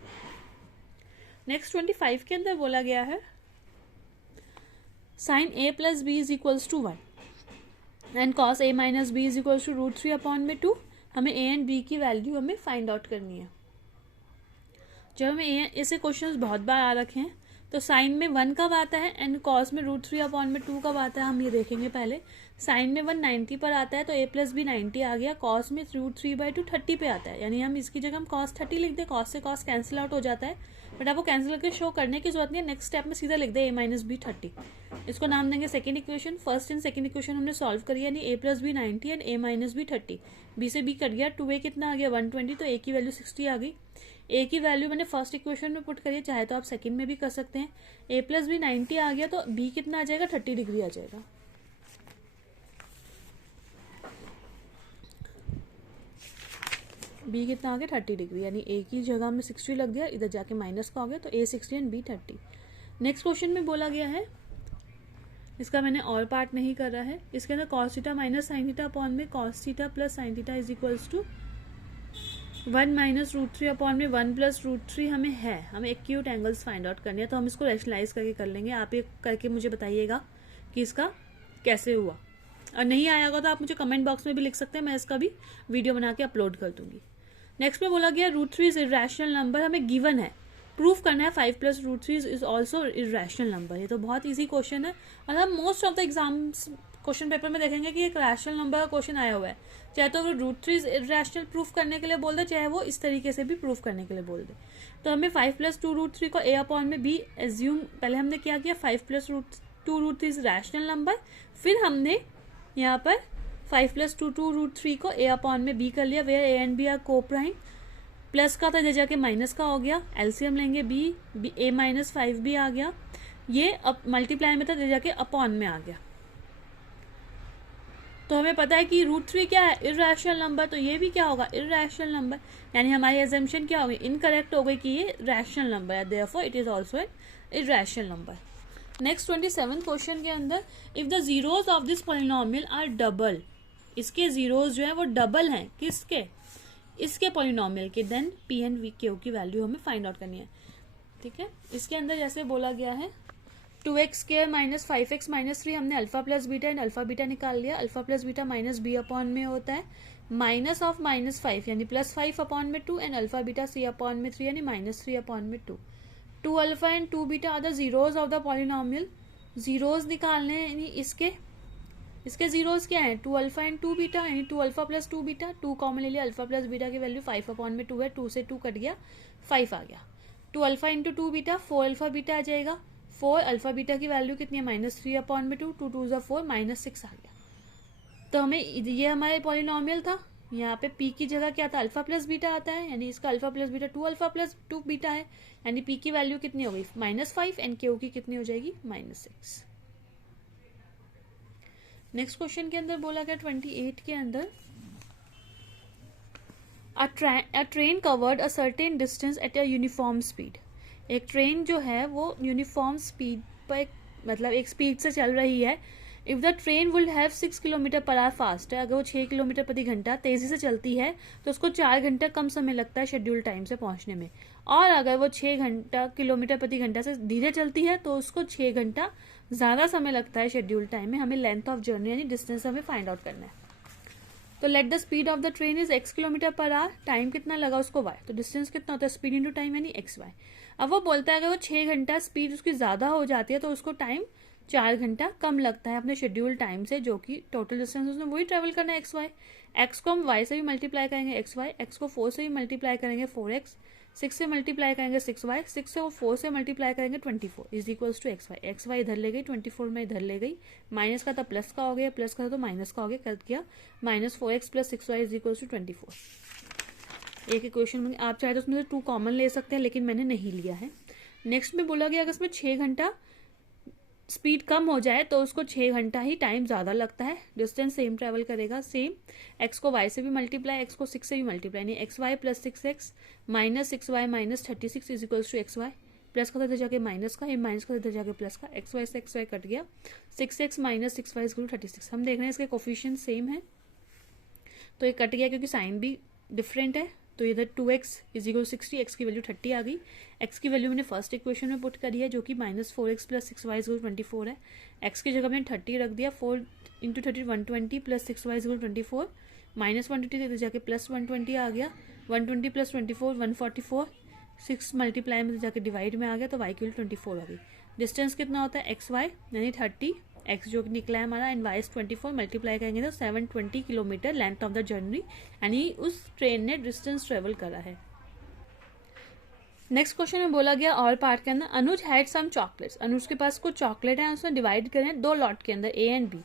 नेक्स्ट 25 के अंदर बोला गया है sine A plus B is equals to 1 and cos A minus B is equals to √3 upon में 2। हमें A एंड B की वैल्यू हमें फाइंड आउट करनी है। जब हमें ऐसे क्वेश्चंस बहुत बार आ रखे हैं, तो साइन में 1 कब आता है एंड कॉस में √3 अपॉन में 2 कब आता है, हम ये देखेंगे पहले। साइन में 1 90 पर आता है, तो A प्लस B 90 आ गया। कॉस में √3/2 30 पे आता है, यानी हम इसकी जगह हम कॉस 30 लिख दें, कॉस से कॉस कैंसिल आउट हो जाता है, बट आपको कैंसिल करके शो करने की जरूरत नहीं है। नेक्स्ट स्टेप में सीधा लिख दे A माइनस B 30, इसको नाम देंगे second equation. First and second equation हमने सॉल्व करी, यानी A plus B 90 and A minus B 30। B से B कट गया, 2A कितना आ गया 120, तो A की वैल्यू 60 आ गई। ए की वैल्यू मैंने फर्स्ट इक्वेशन में पुट करी है, चाहे तो आप सेकंड में भी कर सकते हैं। ए प्लस बी 90 आ गया तो बी कितना आ जाएगा, 30 डिग्री आ जाएगा। बी कितना आ गया, 30 डिग्री, यानी ए की जगह में 60 लग गया, इधर जाके माइनस का हो गया, तो ए 60 एंड बी 30। नेक्स्ट क्वेश्चन में बोला गया है, इसका मैंने और पार्ट नहीं कर रहा है, इसके अंदर cos theta minus sine theta upon में cos theta plus sine theta is equals to 1 minus √3 upon में 1 प्लस √3 हमें है, हमें एक्यूट एंगल्स फाइंड आउट करनी है, तो हम इसको रैशनलाइज करके कर लेंगे। आप ये करके मुझे बताइएगा कि इसका कैसे हुआ, और नहीं आया होगा तो आप मुझे कमेंट बॉक्स में भी लिख सकते हैं, मैं इसका भी वीडियो बना के अपलोड कर दूंगी। नेक्स्ट में बोला गया √3 इज इरेशनल नंबर, हमें गिवन है, प्रूफ करना है 5 plus √3 is also irrational number. ये तो बहुत ईजी क्वेश्चन है, और हम most of the exams question paper में देखेंगे कि एक रैशनल नंबर का क्वेश्चन आया हुआ है, चाहे तो √3 इरेशनल प्रूफ करने के लिए बोल दे, चाहे वो इस तरीके से भी प्रूफ करने के लिए बोल दे। तो हमें 5 प्लस 2√3 को a अपॉन में b एज्यूम, पहले हमने क्या किया, 5 प्लस 2√3 इज रैशनल नंबर, फिर हमने यहाँ पर 5 प्लस 2√3 को a अपॉन में b कर लिया, where a and b are coprime, plus का था, इधर जाके माइनस का हो गया, एलसीएम लेंगे b a माइनस 5b आ गया, ये अब मल्टीप्लाई में था, इधर जाके अपॉन में आ गया। तो हमें पता है कि √3 क्या है, इरेशनल नंबर, तो ये भी क्या होगा, इरेशनल नंबर, यानी हमारी एजम्पशन क्या हो गई, इनकरेक्ट हो गई कि ये रैशनल नंबर है, therefore it is also an irrational number. Next 27 question के अंदर, if the zeros of this polynomial are double, इसके जीरोज जो है वो डबल हैं, किसके, इसके पॉलिनोमियल के, then P and V Q की वैल्यू हमें फाइंड आउट करनी है। ठीक है, इसके अंदर जैसे बोला गया है 2x² माइनस 5x माइनस 3, हमने alpha plus beta and alpha beta निकाल लिया, alpha plus beta minus b upon में होता है माइनस ऑफ माइनस 5 यानी प्लस 5 अपॉन में 2 and alpha beta c upon में 3 यानी माइनस 3 अपॉन में 2। 2 alpha and 2 beta are the zeros of the polynomial, zeros निकालने यानी इसके जीरोज क्या है, 2 अल्फा एंड 2 बीटा, यानी 2 अल्फा प्लस 2 बीटा, 2 कॉमन ले लिया, अल्फा प्लस बीटा की वैल्यू 5 अपॉन में 2 है, 2 से 2 कट गया, 5 आ गया। 2 alpha into 2 beta, 4 alpha beta आ जाएगा, 4 अल्फा बीटा की वैल्यू कितनी है, माइनस 3 अपॉन में 2, 2 2 4 माइनस 6 आ गया। तो हमें ये हमारे पॉलिनोमियल था, यहाँ पे p की जगह क्या था, अल्फा प्लस बीटा आता है, यानी इसका alpha plus beta 2 alpha plus 2 beta है, यानी p की वैल्यू कितनी हो गई, -5 एंड q की कितनी हो जाएगी, -6। नेक्स्ट क्वेश्चन के अंदर बोला गया 28 के अंदर, अ train covered a certain distance at a uniform speed, एक ट्रेन जो है वो यूनिफॉर्म स्पीड पर मतलब एक स्पीड से चल रही है। If the train will have 6 kilometre per hour fast है, अगर वो 6 किलोमीटर प्रति घंटा तेज़ी से चलती है तो उसको 4 घंटा कम समय लगता है शेड्यूल टाइम से पहुंचने में, और अगर वो 6 किलोमीटर प्रति घंटा से धीरे चलती है तो उसको 6 घंटा ज़्यादा समय लगता है शेड्यूल टाइम में। हमें लेंथ ऑफ जर्नी यानी डिस्टेंस हमें फाइंड आउट करना है। तो let the speed of the train is x kilometre per hour, time कितना लगा उसको y, तो डिस्टेंस कितना होता है, स्पीड इंटू टाइम यानी xy। अब वो बोलता है अगर वो 6 घंटा स्पीड उसकी ज़्यादा हो जाती है तो उसको टाइम 4 घंटा कम लगता है अपने शेड्यूल टाइम से, जो कि टोटल डिस्टेंस उसने वही ट्रेवल करना है xy। x को हम y से भी मल्टीप्लाई करेंगे xy, x को 4 से भी मल्टीप्लाई करेंगे 4x, 6 से मल्टीप्लाई करेंगे 6y, 6 से वो 4 से मल्टीप्लाई करेंगे 24 is equals to xy। xy इधर ले गई, 24 में इधर ले गई, माइनस का था प्लस का हो गया, प्लस का था तो माइनस का हो गया, कर दिया -4x plus 6y is equals to 24। एक इक्वेशन में आप चाहे तो उसमें से 2 कॉमन ले सकते हैं, लेकिन मैंने नहीं लिया है। नेक्स्ट में बोला गया अगर इसमें 6 घंटा स्पीड कम हो जाए तो उसको 6 घंटा ही टाइम ज़्यादा लगता है, डिस्टेंस सेम ट्रेवल करेगा, सेम x को y से भी मल्टीप्लाई, x को 6 से भी मल्टीप्लाई, यानी xy plus 6x minus 6y minus 36 is equals to xy, plus का इधर जाके माइनस का, माइनस का इधर जाके प्लस का, xy से xy कट गया, 6x minus 6y is equal to 36। हम देख रहे हैं इसके कोफिशिएंट सेम है, तो ये कट गया क्योंकि साइन भी डिफरेंट है, तो इधर 2x इज इक्वल 60, x की वैल्यू 30 आ गई, x की वैल्यू मैंने फर्स्ट इक्वेशन में पुट करी है जो कि -4x plus 6y is equal 24 है, x की जगह मैंने 30 रख दिया, 4 into 30 120 plus 6y is equal 24, minus 120 इधर जाके प्लस 120 आ गया, 120 प्लस 24 144, 6 मल्टीप्लाई में जाके डिवाइड में आ गया, तो y की वैल्यू 24 आ गई। डिस्टेंस कितना होता है xy यानी 30, x जो निकला है हमारा एंड y इज 24, मल्टीप्लाई करेंगे तो 720 kilometre length of the journey, यानी उस ट्रेन ने डिस्टेंस ट्रेवल करा है। नेक्स्ट क्वेश्चन में बोला गया और पार्ट के अंदर, अनुज हैड सम चॉकलेट्स, अनुज के पास कुछ चॉकलेट है, उसने डिवाइड करें 2 लॉट के अंदर A and B।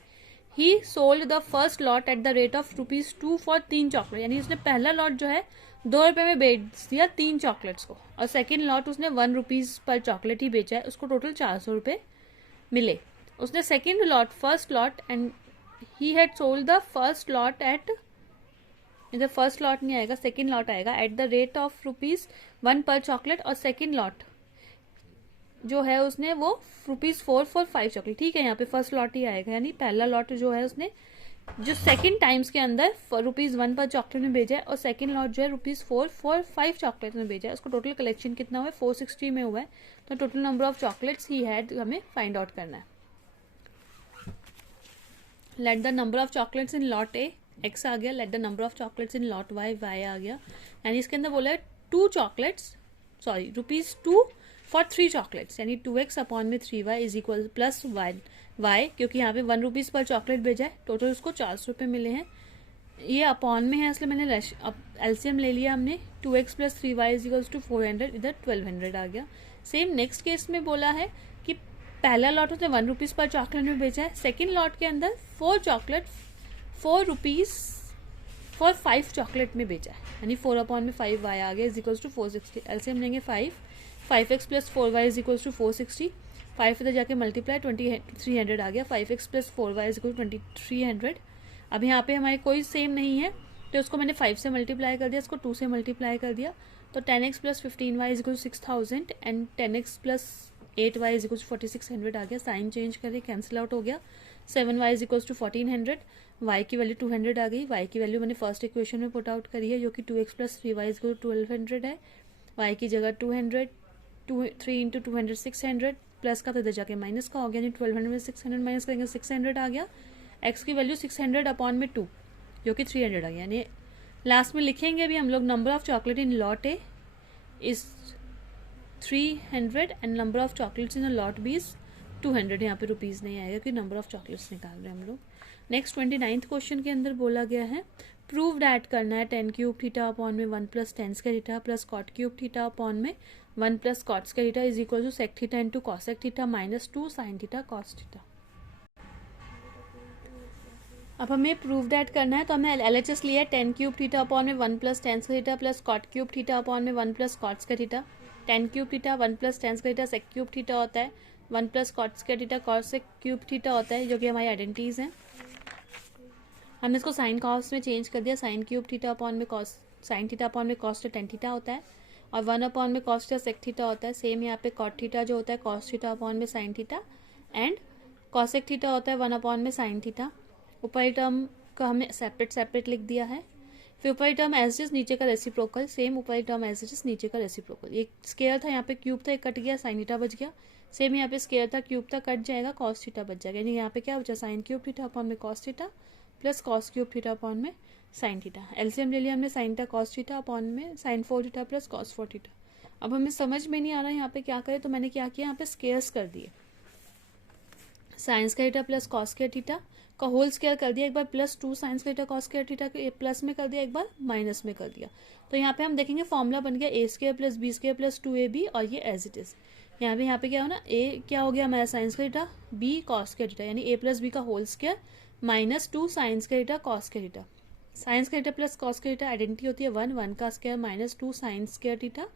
He sold the first lot at the rate of ₹2 for 3 chocolate, यानी उसने पहला लॉट जो है ₹2 में बेच दिया 3 चॉकलेट्स को, और सेकेंड लॉट उसने ₹1 पर चॉकलेट ही बेचा है, उसको टोटल ₹400 मिले। उसने second lot, first lot, and he had sold the first lot at, इधर फर्स्ट लॉट नहीं आएगा, सेकेंड लॉट आएगा, एट द रेट ऑफ ₹1 पर चॉकलेट, और सेकेंड लॉट जो है उसने वो ₹4 फॉर 5 चॉकलेट। ठीक है, यहाँ पे फर्स्ट लॉट ही आएगा, यानी पहला लॉट जो है उसने जो सेकेंड टाइम्स के अंदर ₹1 पर चॉकलेट में भेजा है, और सेकेंड लॉट जो है ₹4 फॉर 5 चॉकलेट में भेजा है। उसको टोटल कलेक्शन कितना हुआ है, 460 में हुआ है। तो टोटल नंबर ऑफ चॉकलेट्स ही हैड हमें फाइंड आउट करना है। Let the number of chocolates in lot A, x आ गया, let the number of chocolates in lot Y, Y आ गया, यानी इसके अंदर बोला है ₹2 फॉर 3 चॉकलेट्स, यानी 2x अपॉन में 3y is equal plus Y, क्योंकि यहाँ पे ₹1 पर चॉकलेट भेजा है, टोटल उसको ₹400 मिले हैं। ये अपॉन में है, इसलिए मैंने एलसीएम ले लिया हमने, 2x plus 3y is equal to 400, इधर 1200 आ गया। सेम नेक्स्ट केस में बोला है कि पहला लॉट उसने ₹1 पर चॉकलेट में बेचा है, सेकेंड लॉट के अंदर 4 चॉकलेट ₹4 फॉर 5 चॉकलेट में बेचा है, यानी 4 अपॉन में 5y आ गया इज इक्वल टू 460। एलसीएम लेंगे 5x plus 4y is equal to 460, 5 इधर जाके मल्टीप्लाई 2300 आ गया, 5x plus 4y is equal 2300। अब यहाँ पे हमारे कोई सेम नहीं है, तो उसको मैंने 5 से मल्टीप्लाई कर दिया, इसको 2 से मल्टीप्लाई कर दिया, तो 10x plus 15y is equal 6000 and 10x plus 8y is equal 4600 आ गया। साइन चेंज कर कैंसिल आउट हो गया, 7y is equal to 1400, y की वैल्यू 200 आ गई, y की वैल्यू मैंने फर्स्ट इक्वेशन में पुट आउट करी है, जो कि 2x plus 3y is equal 1200 है, y की जगह 200, 3 इंटू 200 600, प्लस का तो इधर जाके माइनस का हो गया, यानी 1200 में 600 माइनस करेंगे 600 आ गया, x की वैल्यू 600 अपॉन में 2 जो कि 300 आ गया, यानी लास्ट में लिखेंगे भी हम लोग number of chocolate in lot A is 300 and number of chocolates in lot B is 200। यहाँ पे रुपीज़ नहीं आएगा क्योंकि नंबर ऑफ चॉकलेट्स निकाल रहे हैं हम लोग। नेक्स्ट 29th क्वेश्चन के अंदर बोला गया है प्रूव डैट करना है 10 क्यूब थीटा अपॉन में 1 plus tan square theta plus cot cube theta upon में 1 plus cot square theta is equal to sec theta into cosec theta minus 2 sine theta cos theta. अब हमें prove that करना है, तो हमने LHS लिया है 10 क्यूब थीटा अपॉन में 1 plus tan square theta plus cot cube theta upon में 1 plus cot square theta. 10 cube theta 1 plus tan square theta sec cube theta होता है, 1 plus cot square theta cosec cube theta होता है, जो कि हमारी identities हैं। हमने इसको साइन कॉस में चेंज कर दिया, साइन क्यूब थीटा अपॉन में कॉस, साइन थीटा अपॉन में कॉस टेन थीटा होता है, और 1 अपॉन में कॉस थीटा सेक थीटा होता है। सेम यहाँ पे कॉट थीटा जो होता है कॉस थीटा अपॉन में sine theta, and cosec theta होता है 1 अपॉन में साइन थीटा। ऊपरी टर्म का हमने सेपरेट लिख दिया है, फिर ऊपरी टर्म एज इज नीचे का रेसिप्रोकल, सेम ऊपरी टर्म एज इज नीचे का रेसिप्रोकल। ये स्क्वायर था, यहाँ पे क्यूब था, एक कट गया, साइन थीटा बच गया। सेम यहाँ पे स्क्वायर था, क्यूब था, कट जाएगा, कॉस थीटा बच जाएगा, यानी यहाँ पे क्या बचा, साइन क्यूब थीटा अपॉन में cos theta plus cos cube theta upon में साइन थीटा। एलसीएम ले लिया हमने, sine theta cos theta upon में sine 4 theta plus cos 4 theta. अब हमें समझ में नहीं आ रहा यहाँ पे क्या करें, तो मैंने क्या किया, यहाँ पे स्क्वायर्स कर दिए, sine square theta plus cos square theta का होल स्क्वायर कर दिया, एक बार plus 2 sine square theta cos square theta के प्लस में कर दिया, एक बार माइनस में कर दिया। तो यहाँ पे हम देखेंगे फॉर्मूला बन गया A square plus B square plus 2ab, और ये एज इट इज यहाँ पे क्या हो ना, ए क्या हो गया हमारा sine square theta, B cos square theta, यानी a प्लस बी का whole square minus 2 sine square theta cos square theta. Sine square theta plus cos square theta identity होती है 1 का square minus 2 sine square theta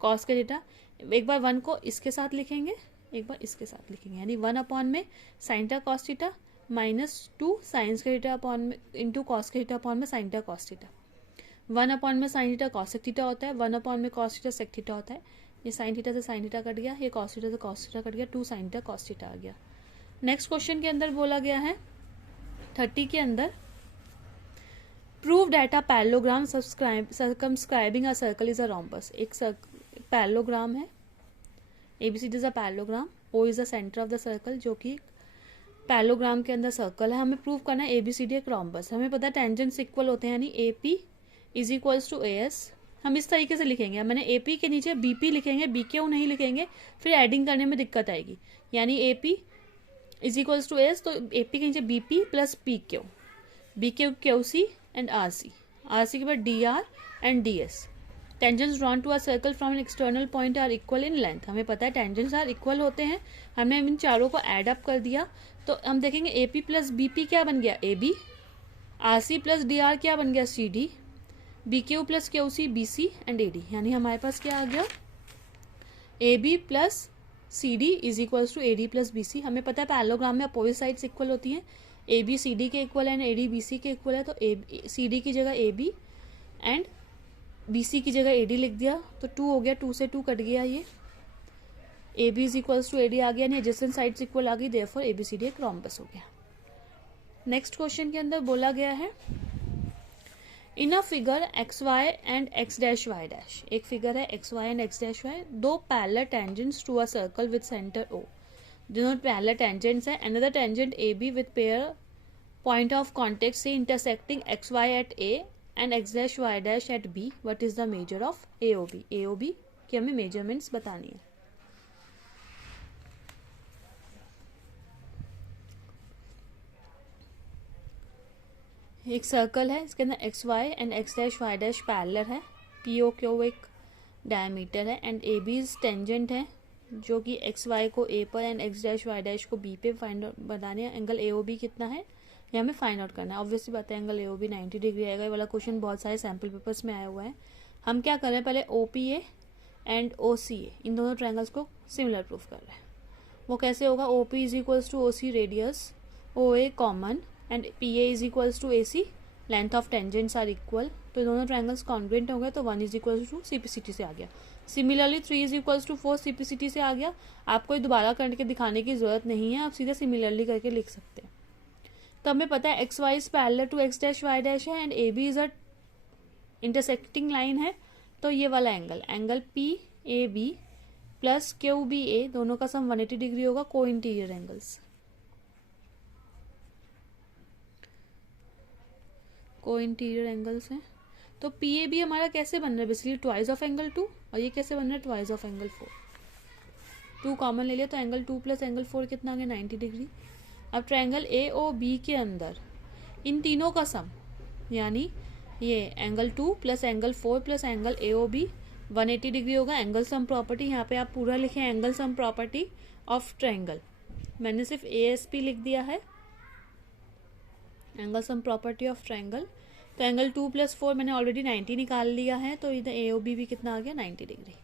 cos square theta. एक बार 1 को इसके साथ लिखेंगे, एक बार इसके साथ लिखेंगे, यानी 1 अपॉन में sine theta cos theta minus 2 sine square theta upon में into cos square theta upon में sine theta cos theta. 1 upon में साइन थीटा कॉसेक थीटा होता है, 1 अपॉन में कॉस थीटा सेक थीटा होता है। ये साइन थीटा से साइन थीटा कट गया, ये कॉस थीटा से कॉस थीटा कट गया, 2 साइन थीटा कॉस थीटा आ गया। नेक्स्ट क्वेश्चन के अंदर बोला गया है 30 के अंदर prove that a parallelogram circumscribing a circle is a rhombus. एक पैरेललोग्राम है, ABCD is a parallelogram, O is the centre of the circle, जो कि पैरेललोग्राम के अंदर सर्कल है। हमें प्रूव करना है ABCD एक रोम्बस। हमें पता है टेंजेंट्स इक्वल होते हैं, यानी AP is equals to AS। हम इस तरीके से लिखेंगे, मैंने AP के नीचे BP लिखेंगे, BQ नहीं लिखेंगे, फिर एडिंग करने में दिक्कत आएगी। यानी AP is equals to AS, तो AP के नीचे BP plus PQ, BQ QC and RC के बाद DR and DS। Tangents drawn to a circle from an external point are equal in length. हमें पता है टेंजेंट्स आर इक्वल होते हैं, हमने इन चारों को ऐड अप कर दिया, तो हम देखेंगे AP प्लस BP क्या बन गया AB, RC प्लस DR क्या बन गया CD, B Q plus Q C B C and A D, यानी हमारे पास क्या आ गया, A B plus C D is equals to A D plus B C. हमें पता है पैरेललोग्राम में अपोजिट साइड्स इक्वल होती हैं, ए बी सी डी के इक्वल है and A D B C के इक्वल है, तो ए सी डी की जगह A B and B C की जगह ए डी लिख दिया, तो 2 हो गया, 2 से 2 कट गया, ये A B is equals to A D आ गया, यानी एडजेसेंट साइड्स इक्वल आ गई, therefore A B C D एक रोम्बस हो गया। नेक्स्ट क्वेश्चन के अंदर बोला गया है in a figure X Y and X dash Y dash, एक फिगर है X Y and X dash Y, दो parallel tangents to a circle with centre O, दोनों पैरेलल टेंजेंट्स है, another tangent A B with pair point of contact से intersecting X Y at A and X dash Y dash at B, what is the measure of A O B, A O B की हमें measurements बतानी है। एक circle है, इसके अंदर X Y and X dash Y dash parallel है, P O Q एक डायमीटर है एंड ए बी टेंजेंट है जो कि एक्स वाई को ए पर and X dash Y dash को बी पे फाइंड आउट बताने है। एंगल ए ओ बी कितना है ये हमें फाइंड आउट करना है। ऑब्वियसली बात है angle A O B 90 degree आएगा, ये वाला क्वेश्चन बहुत सारे सैम्पल पेपर्स में आया हुआ है। हम क्या कर रहे हैं, पहले ओ पी ए एंड ओ सी ए इन दोनों ट्रायंगल्स को सिमिलर प्रूफ कर रहे हैं। वो कैसे होगा, O P is equals to O C radius, O A common and P A is equals to A C, length of tangents are equal, तो दोनों ट्रायंगल्स कॉन्ग्रुएंट हो गए, तो 1 इज इक्वल्स टू सीपीसीटी से आ गया। Similarly 3 is equals to 4 CPCT से आ गया। आपको दोबारा करके दिखाने की जरूरत नहीं है, आप सीधे सिमिलरली करके लिख सकते हैं। तो हमें पता है X Y is parallel to X dash Y dash है and A B is a intersecting line है, तो ये वाला angle, angle P A B plus Q B A, दोनों का सम 180 डिग्री होगा, co-interior angles, co-interior angles हैं। तो पी ए बी हमारा कैसे बन रहा है, बेसिकली ट्वाइस ऑफ एंगल 2, और ये कैसे बन रहा है, ट्वाइस ऑफ एंगल 4। 2 कॉमन ले लिया तो एंगल 2 प्लस एंगल 4 कितना आ गया, 90 डिग्री। अब ट्रायंगल ए ओ बी के अंदर इन तीनों का सम, यानी ये angle 2 plus angle 4 plus angle A O B 180 degree होगा। एंगल सम प्रॉपर्टी, यहाँ पे आप पूरा लिखें angle sum property of triangle, मैंने सिर्फ ए एस पी लिख दिया है, angle sum property of triangle. तो एंगल 2 प्लस 4 मैंने ऑलरेडी 90 निकाल लिया है, तो इधर ए ओ बी भी कितना आ गया, 90 डिग्री।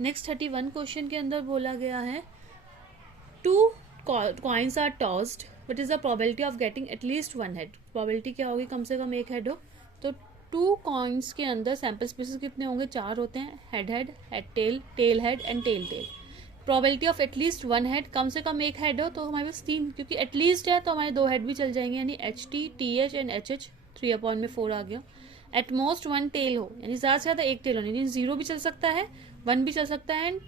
नेक्स्ट 31 क्वेश्चन के अंदर बोला गया है 2 coins are tossed, what is the probability of getting at least one head? Probability क्या होगी, कम से कम एक हेड हो। तो 2 कॉइन्स के अंदर सैंपल स्पेसेस कितने होंगे, 4 होते हैं, head head, head tail, tail head and tail tail. Probability of at least 1 head, कम से कम एक हेड हो, तो हमारे पास 3, क्योंकि एटलीस्ट है तो हमारे 2 हेड भी चल जाएंगे, यानी H T, T H and H H, 3/4 आ गया। एट मोस्ट 1 टेल हो, यानी ज़्यादा से ज़्यादा एक टेल होनी, यानी 0 भी चल सकता है, 1 भी चल सकता है, एंड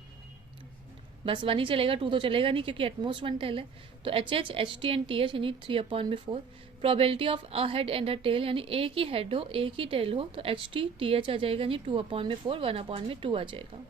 बस 1 ही चलेगा, 2 तो चलेगा नहीं क्योंकि एटमोस्ट 1 टेल है। तो H H, H T and T H, यानी 3/4। Probability of a head and a tail, यानी एक ही हेड हो एक ही टेल हो, तो एच टी टी एच आ जाएगा, यानी 2/4, 1/2 आ जाएगा।